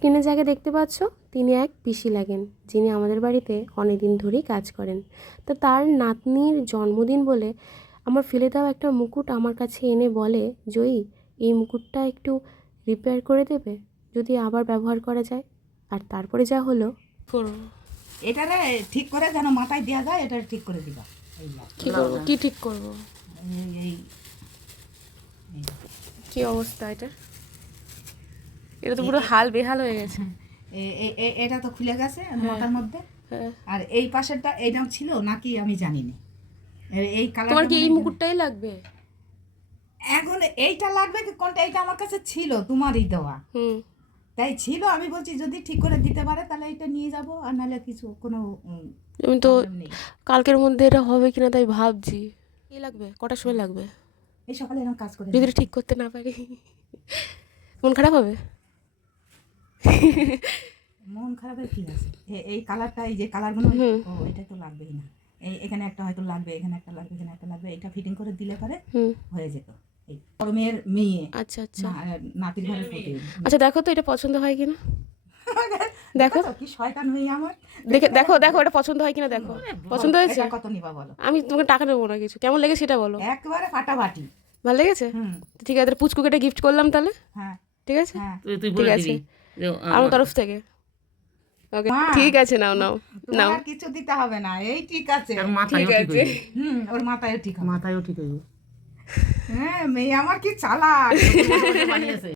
স্ক্রিনে যাকে দেখতে পাচ্ছ তিনি এক পিসি লাগেন, যিনি আমাদের বাড়িতে অনেক দিন ধরেই কাজ করেন। তো তার নাতনির জন্মদিন বলে আমার ফেলে দেওয়া একটা মুকুট আমার কাছে এনে বলে, জয়ী এই মুকুটটা একটু রিপেয়ার করে দেবে, যদি আবার ব্যবহার করা যায়। আর তারপরে যা হলো করো, এটারে ঠিক করে যেন মাথায় দেওয়া যায়, এটা ঠিক করে দিবা। কি করবো, কি ঠিক করবো, এই কি অবস্থা এটা? এটা তো পুরো হাল বেহাল হয়ে গেছে। এটা তো খুলে গেছে মাথার মধ্যে। হ্যাঁ, আর এই পাশেরটা এইটাও ছিল নাকি আমি জানি না। এই কালার তোমার কি এই মুকুটটাই লাগবে? এখন এইটা লাগবে কি কোনটা? এইটা আমার কাছে ছিল, তোমারই দেওয়া। তাই ছিল, আমি বলছি যদি ঠিক করে দিতে পারে তাহলে এটা নিয়ে যাব, আর নাহলে কিছু কোনো আমি তো কালকের মধ্যে এটা হবে কিনা তাই ভাবছি। কি লাগবে, কটার সময় লাগবে? এই সকালে এরকম কাজ করে যদি এটা ঠিক করতে না পারি মন খারাপ হবে। মন খারাপের কি আছে? এই কালারটা, এই যে কালারগুলো, এটা তো লাগবেই না। এখানে একটা হয়তো লাগবে, এখানে একটা লাগবে, এখানে একটা লাগবে, এটা ফিটিং করে দিলে পরে হয়ে যেত। এই বড় মেয়ের মেয়ে, আচ্ছা আচ্ছা, নাতির ঘরে ফোটে। আচ্ছা দেখো তো এটা পছন্দ হয় কিনা, দেখো কি শয়তান মেয়ে আমার। দেখে দেখো দেখো এটা পছন্দ হয় কিনা দেখো। পছন্দ হয়েছে? কত নিবা বলো? আমি তোমাকে টাকা নেবো না কিছু, কেমন লেগেছে সেটা বলো। একেবারে ফাটাফাটি ভালো লেগেছে? ঠিক আছে, পুচকুকে এটা গিফট করলাম তাহলে। হ্যাঁ ঠিক আছে, ঠিক আছে আমার তরফ থেকে। ওকে ঠিক আছে, নাও নাও নাও। আর কিছু দিতে হবে না, এই ঠিক আছে। ঠিক আছে, ওর মাথায় ঠিক, মাথায়ও ঠিক হইব। হ্যাঁ মেয়ে আমার কি চালাক।